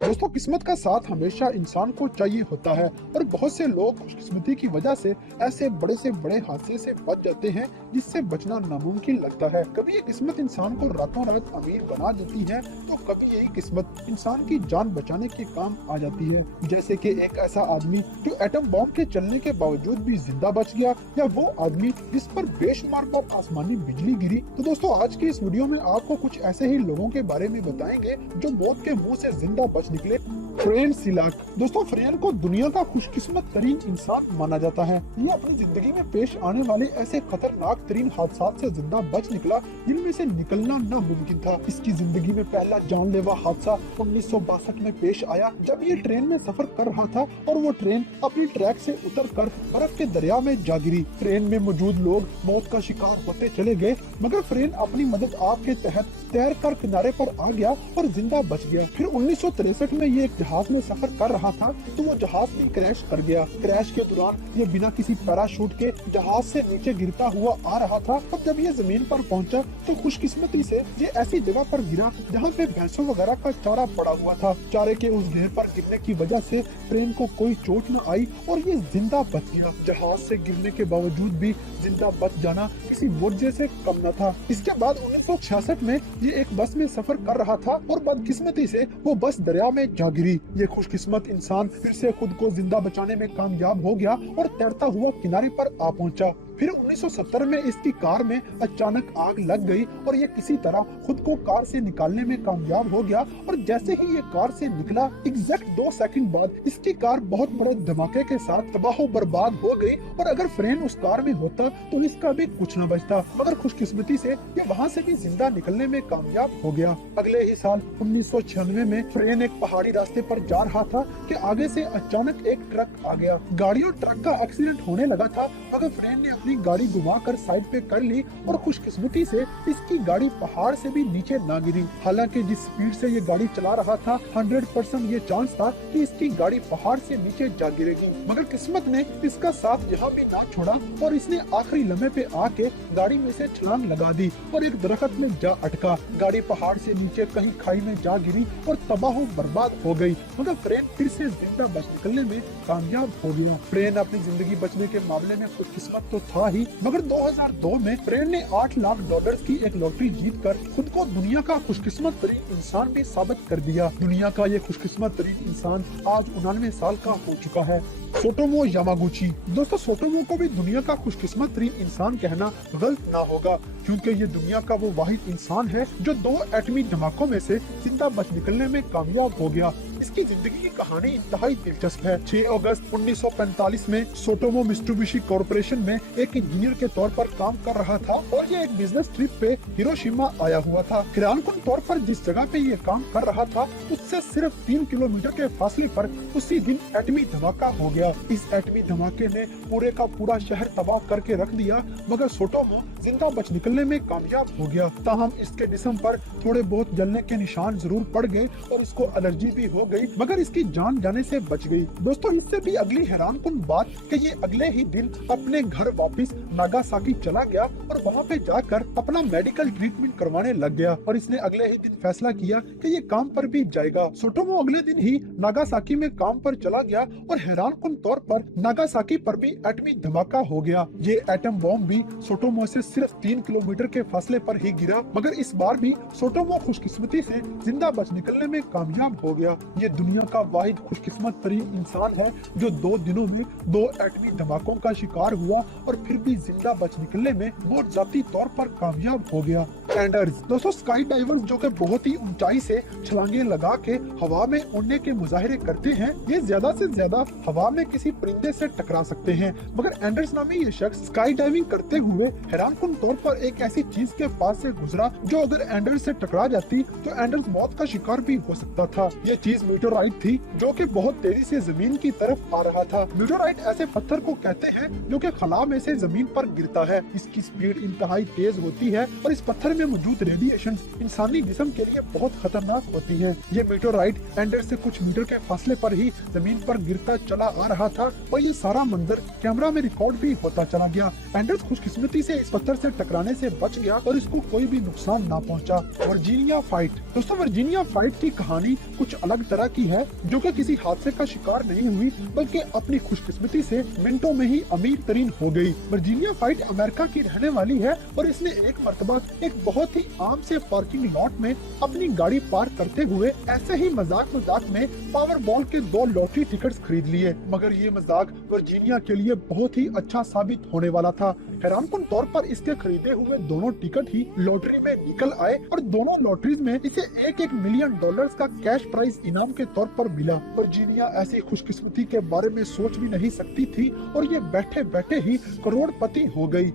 दोस्तों, किस्मत का साथ हमेशा इंसान को चाहिए होता है और बहुत से लोग खुशकिस्मती की वजह से ऐसे बड़े हादसे से बच जाते हैं जिससे बचना नामुमकिन लगता है। कभी ये किस्मत इंसान को रातों रात अमीर बना देती है तो कभी यही किस्मत इंसान की जान बचाने के काम आ जाती है। जैसे कि एक ऐसा आदमी जो एटम बॉम्ब के चलने के बावजूद भी जिंदा बच गया, या वो आदमी जिस पर बेशुमार बार आसमानी बिजली गिरी। तो दोस्तों, आज की इस वीडियो में आपको कुछ ऐसे ही लोगों के बारे में बताएंगे जो मौत के मुंह से जिंदा बच निकले। फ्रेन सिलाक। दोस्तों, फ्रेन को दुनिया का खुशकिस्मत तरीन इंसान माना जाता है। ये अपनी जिंदगी में पेश आने वाले ऐसे खतरनाक तरीन हादसात से जिंदा बच निकला जिनमें से निकलना नामुमकिन था। इसकी जिंदगी में पहला जानलेवा हादसा 1962 में पेश आया, जब ये ट्रेन में सफर कर रहा था और वो ट्रेन अपनी ट्रैक से उतरकर बर्फ के दरिया में जा गिरी। ट्रेन में मौजूद लोग मौत का शिकार होते चले गए, मगर फ्रेन अपनी मदद आप के तहत तैरकर किनारे पर आ गया और जिंदा बच गया। फिर 1963 में ये एक जहाज में सफर कर रहा था तो वो जहाज भी क्रैश कर गया। क्रैश के दौरान ये बिना किसी पैराशूट के जहाज से नीचे गिरता हुआ आ रहा था, और जब ये जमीन पर पहुंचा तो खुशकिस्मती से ये ऐसी जगह पर गिरा जहाँ पे भैंसों वगैरह का चारा पड़ा हुआ था। चारे के उस ढेर पर गिरने की वजह से ट्रेन को कोई चोट न आई और ये जिंदा बच गया। जहाज से गिरने के बावजूद भी जिंदा बच जाना किसी मुआवजे से कम न था। इसके बाद 1966 में ये एक बस में सफर कर रहा था और बदकिस्मती से वो बस दरिया में जा गिरी। ये खुशकिस्मत इंसान फिर से खुद को जिंदा बचाने में कामयाब हो गया और तैरता हुआ किनारे पर आ पहुंचा। फिर 1970 में इसकी कार में अचानक आग लग गई और ये किसी तरह खुद को कार से निकालने में कामयाब हो गया, और जैसे ही ये कार से निकला एग्जैक्ट 2 सेकंड बाद इसकी कार बहुत बड़े धमाके के साथ तबाह बर्बाद हो गई। और अगर फ्रेन उस कार में होता तो इसका भी कुछ न बचता, मगर खुशकिस्मती से ये वहाँ से भी जिंदा निकलने में कामयाब हो गया। अगले ही साल 1996 में फ्रेन एक पहाड़ी रास्ते पर जा रहा था कि आगे से अचानक एक ट्रक आ गया। गाड़ी और ट्रक का एक्सीडेंट होने लगा था, मगर फ्रेन ने गाड़ी घुमाकर साइड पे कर ली और खुशकिस्मती से इसकी गाड़ी पहाड़ से भी नीचे ना गिरी। हालांकि जिस स्पीड से ये गाड़ी चला रहा था 100% ये चांस था कि इसकी गाड़ी पहाड़ से नीचे जा गिरेगी, मगर किस्मत ने इसका साथ यहाँ भी ना छोड़ा और इसने आखिरी लम्हे पे आके गाड़ी में से छलांग लगा दी और एक दरख्त में जा अटका। गाड़ी पहाड़ से नीचे कहीं खाई में जा गिरी और तबाह बर्बाद हो गई, मगर फ्रेन फिर से जिंदा बच निकलने में कामयाब हो गया। फ्रेन अपनी जिंदगी बचने के मामले में खुशकिस्मत तो था ही, मगर 2002 में फ्रेन ने $8 लाख की एक लॉटरी जीतकर खुद को दुनिया का खुशकिस्मत तरीन इंसान भी साबित कर दिया। दुनिया का ये खुशकिस्मत तरीन इंसान आज 99 साल का हो चुका है। सोटोमो यामागुची। दोस्तों, सोटोमो को भी दुनिया का खुशकिस्मत तरीन इंसान कहना गलत ना होगा, क्योंकि ये दुनिया का वो वाहिद इंसान है जो 2 एटमी धमाकों में से जिंदा बच निकलने में कामयाब हो गया। इसकी जिंदगी की कहानी इंतहाई दिलचस्प है। 6 अगस्त 1945 में सोटोमो मित्सुबिशी कॉर्पोरेशन में एक इंजीनियर के तौर पर काम कर रहा था और ये एक बिजनेस ट्रिप पे हिरोशिमा आया हुआ था। हैरानकुन तौर पर जिस जगह पे ये काम कर रहा था उससे सिर्फ 3 किलोमीटर के फासले पर उसी दिन एटमी धमाका हो गया। इस एटमी धमाके ने पूरे का पूरा शहर तबाह करके रख दिया, मगर सोटोमो जिंदा बच निकलने में कामयाब हो गया। ताहम इसके जिस्म पर थोड़े बहुत जलने के निशान जरूर पड़ गए और उसको एलर्जी भी हो गई, मगर इसकी जान जाने से बच गई। दोस्तों, इससे भी अगली हैरानकुन बात कि ये अगले ही दिन अपने घर वापस नागासाकी चला गया और वहाँ पे जाकर अपना मेडिकल ट्रीटमेंट करवाने लग गया, और इसने अगले ही दिन फैसला किया कि ये काम पर भी जाएगा। सोटोमो अगले दिन ही नागासाकी में काम पर चला गया और हैरानकुन तौर पर नागासाकी पर भी एटमी धमाका हो गया। ये एटम बॉम्ब भी सोटोमो से सिर्फ 3 किलोमीटर के फासले पर ही गिरा, मगर इस बार भी सोटोमो खुशकिस्मती से जिंदा बच निकलने में कामयाब हो गया। ये दुनिया का वाहिद खुशकिस्मत तरीन इंसान है जो 2 दिनों में 2 एटमी धमाकों का शिकार हुआ और फिर भी जिंदा बच निकलने में वो जाती तौर पर कामयाब हो गया। एंडर्स। दोस्तों, स्काई डाइवर्स जो कि बहुत ही ऊंचाई से छलांगे लगा के हवा में उड़ने के मुजाहिरे करते हैं, ये ज्यादा से ज्यादा हवा में किसी परिंदे से टकरा सकते हैं, मगर एंडर्स नामी ये शख्स स्काई डाइविंग करते हुए हैरानकुन तौर पर एक ऐसी चीज के पास से गुजरा जो अगर एंडर्स से टकरा जाती तो एंडर्स मौत का शिकार भी हो सकता था। ये चीज मीटोराइट थी जो कि बहुत तेजी से जमीन की तरफ आ रहा था। मीटोराइट ऐसे पत्थर को कहते हैं जो कि खला में से जमीन पर गिरता है। इसकी स्पीड इंतहाई तेज होती है और इस पत्थर में मौजूद रेडिएशन इंसानी जिस्म के लिए बहुत खतरनाक होती है। ये मीटोराइट एंडर से कुछ मीटर के फासले पर ही जमीन पर गिरता चला आ रहा था और ये सारा मंजर कैमरा में रिकॉर्ड भी होता चला गया। एंडर्स खुशकिस्मती से इस पत्थर से टकराने से बच गया और इसको कोई भी नुकसान ना पहुंचा। Virginia fight. दोस्तों, वर्जीनिया फाइट की कहानी कुछ अलग तरह की है, जो कि किसी हादसे का शिकार नहीं हुई बल्कि अपनी खुशकिस्मती से मिनटों में ही अमीर तरीन हो गई। वर्जीनिया वाइट अमेरिका की रहने वाली है और इसने एक मर्तबा एक बहुत ही आम से पार्किंग लॉट में अपनी गाड़ी पार्क करते हुए ऐसे ही मजाक में पावर बॉल के 2 लॉटरी टिकट्स खरीद लिए। मगर ये मजाक वर्जीनिया के लिए बहुत ही अच्छा साबित होने वाला था। हैरानकुन तौर पर इसके खरीदे हुए दोनों टिकट ही लॉटरी में निकल आए और दोनों लॉटरीज में इसे $1 मिलियन का कैश प्राइज इनाम के तौर पर मिला। वर्जीनिया ऐसी खुशकिस्मती के बारे में सोच भी नहीं सकती थी और ये बैठे बैठे ही करोड़पति हो गई।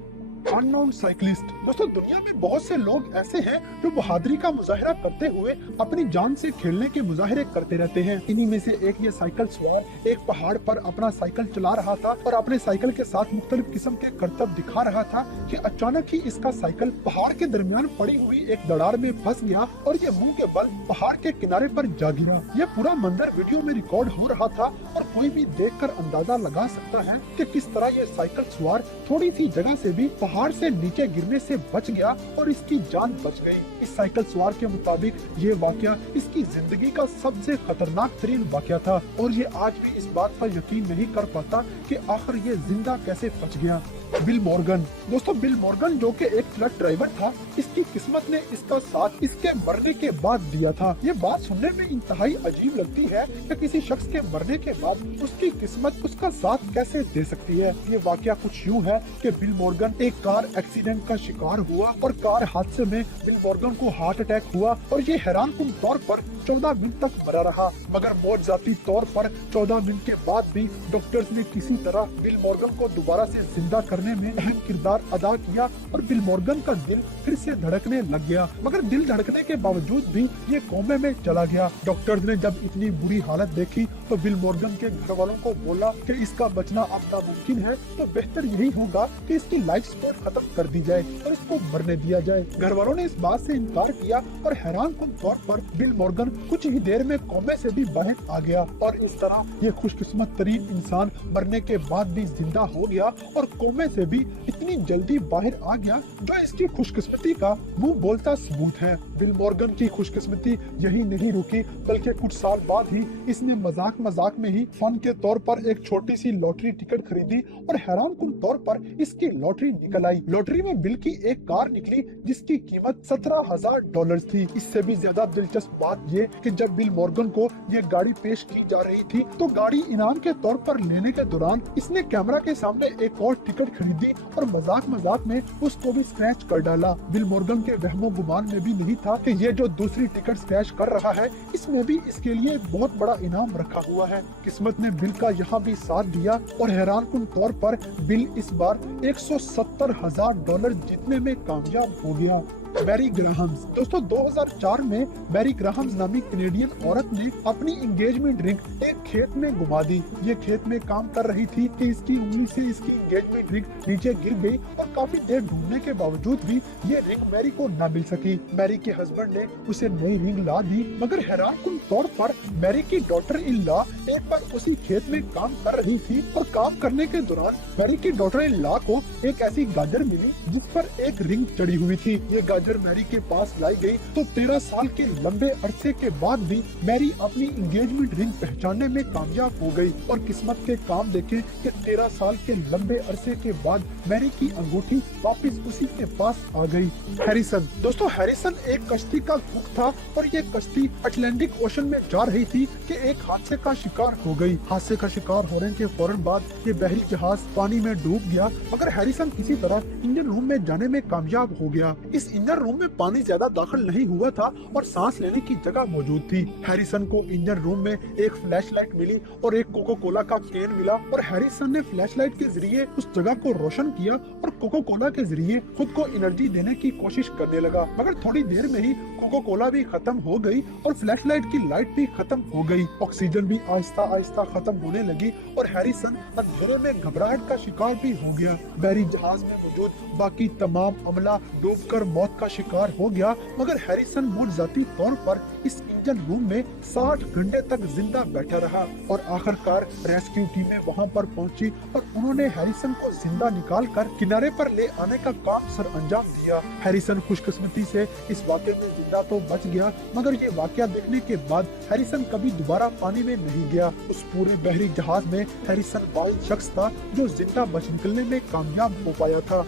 Unknown cyclist. दोस्तों, दुनिया में बहुत से लोग ऐसे हैं जो बहादुरी का मुजाहरा करते हुए अपनी जान से खेलने के मुजाहरे करते रहते हैं। इन्हीं में से एक ये साइकिल सवार एक पहाड़ पर अपना साइकिल चला रहा था और अपने साइकिल के साथ मुख्तलिफ किस्म के करतब दिखा रहा था कि अचानक ही इसका साइकिल पहाड़ के दरमियान पड़ी हुई एक दरार में फंस गया और ये मुंह के बल पहाड़ के किनारे पर जा गिरा। यह पूरा मंजर वीडियो में रिकॉर्ड हो रहा था और कोई भी देखकर अंदाजा लगा सकता है कि किस तरह ये साइकिल सवार थोड़ी सी जगह से भी पहाड़ से नीचे गिरने से बच गया और इसकी जान बच गई। इस साइकिल सवार के मुताबिक ये वाकया इसकी जिंदगी का सबसे खतरनाक तरीन वाकया था और ये आज भी इस बात पर यकीन नहीं कर पाता कि आखिर ये जिंदा कैसे बच गया। Bill Morgan. दोस्तों, बिल मॉर्गन जो कि एक ट्रक ड्राइवर था, इसकी किस्मत ने इसका साथ इसके मरने के बाद दिया था। ये बात सुनने में इंतहाई अजीब लगती है कि किसी शख्स के मरने के बाद उसकी किस्मत उसका साथ कैसे दे सकती है। ये वाकया कुछ यूँ है कि बिल मॉर्गन एक कार एक्सीडेंट का शिकार हुआ और कार हादसे में बिल मॉर्गन को हार्ट अटैक हुआ और ये हैरानकुन तौर पर 14 मिनट तक मरा रहा। मगर मौजजाती तौर पर 14 मिनट के बाद भी डॉक्टर्स ने किसी तरह बिल मॉर्गन को दोबारा से जिंदा करने में अहम किरदार अदा किया और बिल मॉर्गन का दिल फिर से धड़कने लग गया। मगर दिल धड़कने के बावजूद भी ये कोमे में चला गया। डॉक्टर्स ने जब इतनी बुरी हालत देखी तो बिल मॉर्गन के घर वालों को बोला कि इसका बचना अब नामुमकिन है, तो बेहतर यही होगा कि इसकी लाइफ सपोर्ट खत्म कर दी जाए और इसको मरने दिया जाए। घर वालों ने इस बात से इनकार किया और हैरानकुन तौर पर बिल मॉर्गन कुछ ही देर में कोमे से भी बाहर आ गया और इस तरह ये खुशकिस्मत तरीन इंसान मरने के बाद भी जिंदा हो गया और कोमे से भी इतनी जल्दी बाहर आ गया, जो इसकी खुशकिस्मती का मुंह बोलता सबूत है। बिल मॉर्गन की खुशकिस्मती यही नहीं रुकी, बल्कि कुछ साल बाद ही इसने मजाक में ही फन के तौर पर एक छोटी सी लॉटरी टिकट खरीदी और हैरानकुन तौर पर इसकी लॉटरी निकल आई। लॉटरी में बिल की एक कार निकली जिसकी कीमत $17,000 थी। इससे भी ज्यादा दिलचस्प बात ये कि जब बिल मॉर्गन को ये गाड़ी पेश की जा रही थी तो गाड़ी इनाम के तौर पर लेने के दौरान इसने कैमरा के सामने एक और टिकट खरीदी और मजाक में उसको भी स्क्रैच कर डाला। बिल मॉर्गन के वहमो गुमान में भी नहीं था कि ये जो दूसरी टिकट स्क्रैच कर रहा है इसमें भी इसके लिए एक बहुत बड़ा इनाम रखा हुआ है। किस्मत ने बिल का यहाँ भी साथ दिया और हैरानकुन तौर पर बिल इस बार $170,000 जीतने में कामयाब हो गया। Mary Grahams. दोस्तों, 2004 में मैरी ग्राहम्स नामी कैनेडियन औरत ने अपनी एंगेजमेंट रिंग एक खेत में गुमा दी। ये खेत में काम कर रही थी कि इसकी उंगली से इसकी एंगेजमेंट रिंग नीचे गिर गई और काफी देर ढूंढने के बावजूद भी ये रिंग मैरी को न मिल सकी। मैरी के हस्बैंड ने उसे नई रिंग ला दी, मगर हैरानकुन तौर पर मैरी की डॉटर इन लॉ एक बार उसी खेत में काम कर रही थी और काम करने के दौरान मैरी की डॉटर इन लॉ को एक ऐसी गाजर मिली जिस पर एक रिंग चढ़ी हुई थी। ये गाजर मैरी के पास लाई गई तो 13 साल के लंबे अरसे के बाद भी मैरी अपनी एंगेजमेंट रिंग पहचानने में कामयाब हो गई और किस्मत के काम देखें कि 13 साल के लंबे अरसे के बाद मैरी की अंगूठी वापस उसी के पास आ गई। हैरिसन। दोस्तों, हैरिसन एक कश्ती का कुक था और ये कश्ती अटलांटिक ओशन में जा रही थी कि एक हादसे का शिकार हो गई। हादसे का शिकार होने के फौरन बाद ये बहरी जहाज पानी में डूब गया, मगर हैरिसन किसी तरह इंजन रूम में जाने में कामयाब हो गया। इस इंजन रूम में पानी ज्यादा दाखिल नहीं हुआ था और सांस लेने की जगह मौजूद थी। हैरिसन को इंजन रूम में एक फ्लैशलाइट मिली और एक कोको कोला का कैन मिला और हैरिसन ने फ्लैशलाइट के जरिए उस जगह को रोशन किया और कोको कोला के जरिए खुद को एनर्जी देने की कोशिश करने लगा। मगर थोड़ी देर में ही कोको कोला भी खत्म हो गई और फ्लैशलाइट की लाइट भी खत्म हो गई। ऑक्सीजन भी आहिस्ता आहिस्ता खत्म होने लगी और हैरिसन अंधेरे में घबराहट का शिकार भी हो गया। बहरी जहाज में मौजूद बाकी तमाम अमला डूबकर मौत का शिकार हो गया, मगर हैरिसन मौजजाती तौर पर इस इंजन रूम में 60 घंटे तक जिंदा बैठा रहा। रहा और आखिरकार रेस्क्यू टीमें वहां पर पहुंची और उन्होंने हैरिसन को जिंदा निकालकर किनारे पर ले आने का काम सर अंजाम दिया। हैरिसन खुशकिस्मती से इस वाक़ये में जिंदा तो बच गया, मगर ये वाक़या देखने के बाद हैरिसन कभी दोबारा पानी में नहीं गया। उस पूरे बहरी जहाज में हैरिसन वाहिद शख्स था जो जिंदा बच निकलने में कामयाब हो पाया था।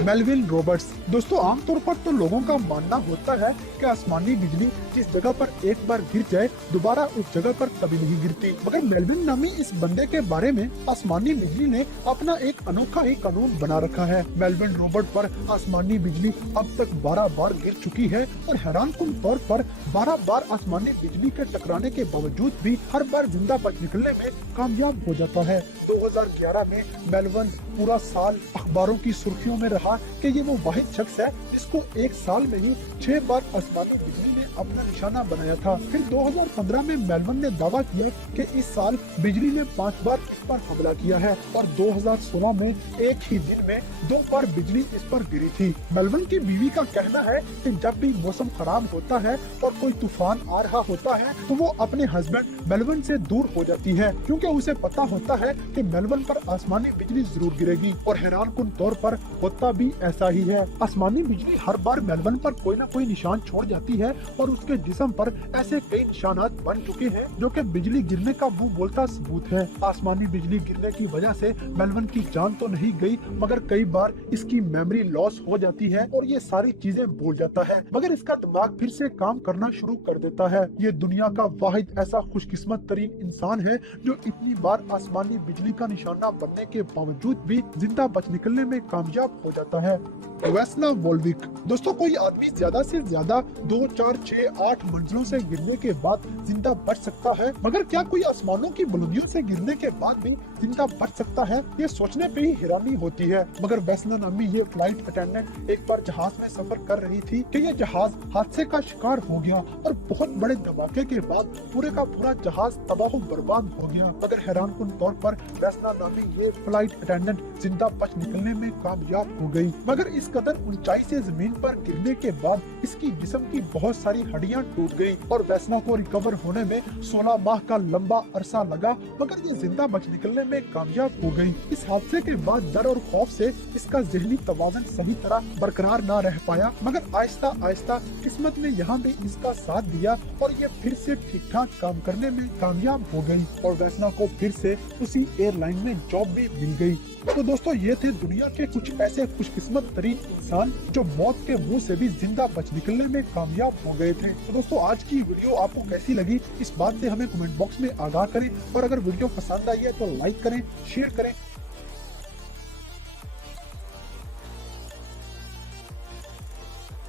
Melvin Roberts. दोस्तों, आमतौर पर तो लोगों का मानना होता है कि आसमानी बिजली जिस जगह पर एक बार गिर जाए दोबारा उस जगह पर कभी नहीं गिरती, मगर मेलविन नामी इस बंदे के बारे में आसमानी बिजली ने अपना एक अनोखा ही कानून बना रखा है। मेलविन रॉबर्ट पर आसमानी बिजली अब तक 12 बार गिर चुकी है और हैरानकुन तौर पर 12 बार आसमानी बिजली के टकराने के बावजूद भी हर बार जिंदा बच निकलने में कामयाब हो जाता है। 2011 में मेलविन पूरा साल अखबारों की सुर्खियों में रहा कि ये वो वाहिद शख्स है जिसको एक साल में ही 6 बार आसमानी बिजली ने अपना निशाना बनाया था। फिर 2015 में मेलविन ने दावा किया कि इस साल बिजली ने 5 बार इस पर हमला किया है और 2016 में एक ही दिन में 2 बार बिजली इस पर गिरी थी। मेलविन की बीवी का कहना है कि जब भी मौसम खराब होता है और कोई तूफान आ रहा होता है तो वो अपने हस्बैंड मेलविन से दूर हो जाती है, क्योंकि उसे पता होता है कि मेलविन पर आसमानी बिजली जरूर गिरेगी। और हैरानकुन तौर पर होता भी ऐसा ही है। आसमानी बिजली हर बार मेलविन पर कोई न कोई निशान छोड़ जाती है और उसके जिस्म पर ऐसे कई निशानात बन चुके हैं जो कि बिजली गिरने का मुंह बोलता सबूत है। आसमानी बिजली गिरने की वजह से मेलविन की जान तो नहीं गई, मगर कई बार इसकी मेमोरी लॉस हो जाती है और ये सारी चीजें भूल जाता है, मगर इसका दिमाग फिर से काम करना शुरू कर देता है। ये दुनिया का वाहिद ऐसा खुशकिस्मत तरीन इंसान है जो इतनी बार आसमानी बिजली का निशाना बनने के बावजूद भी जिंदा बच निकलने में कामयाब हो जाता है। वेस्ला वोल्विक। दोस्तों, कोई आदमी ज्यादा से ज्यादा 2, 4, 6, 8 मंजिलों से गिरने के बाद जिंदा बच सकता है, मगर क्या कोई आसमानों की बुलंदियों से गिरने के बाद भी जिंदा बच सकता है? ये सोचने पे ही हैरानी होती है। मगर वेस्ला नामी ये फ्लाइट अटेंडेंट एक बार जहाज में सफर कर रही थी कि ये जहाज हादसे का शिकार हो गया और बहुत बड़े धमाके के बाद पूरे का पूरा जहाज तबाह बर्बाद हो गया। मगर हैरानकुन तौर पर वेस्ला नामी ये फ्लाइट अटेंडेंट जिंदा बच निकलने में कामयाब हो गई, मगर इस कदर ऊंचाई से जमीन पर गिरने के बाद इसकी जिस्म की बहुत सारी हड्डियां टूट गई और वेस्ला को रिकवर होने में 16 माह का लंबा अरसा लगा, मगर ये जिंदा बच निकलने में कामयाब हो गई। इस हादसे के बाद डर और खौफ से इसका ज़हनी तवाज़ुन सही तरह बरकरार ना रह पाया, मगर आहिस्ता आहिस्ता किस्मत ने यहाँ भी इसका साथ दिया और ये फिर से ठीक ठाक काम करने में कामयाब हो गई और वेस्ला को फिर से उसी एयरलाइन में जॉब भी मिल गई। तो दोस्तों, ये थे दुनिया के कुछ ऐसे खुशकिस्मत तरीन इंसान जो मौत के मुंह से भी जिंदा बच निकलने में कामयाब हो गए थे। तो दोस्तों, आज की वीडियो आपको कैसी लगी इस बात से हमें कमेंट बॉक्स में आगाह करें और अगर वीडियो पसंद आई है तो लाइक करें, शेयर करें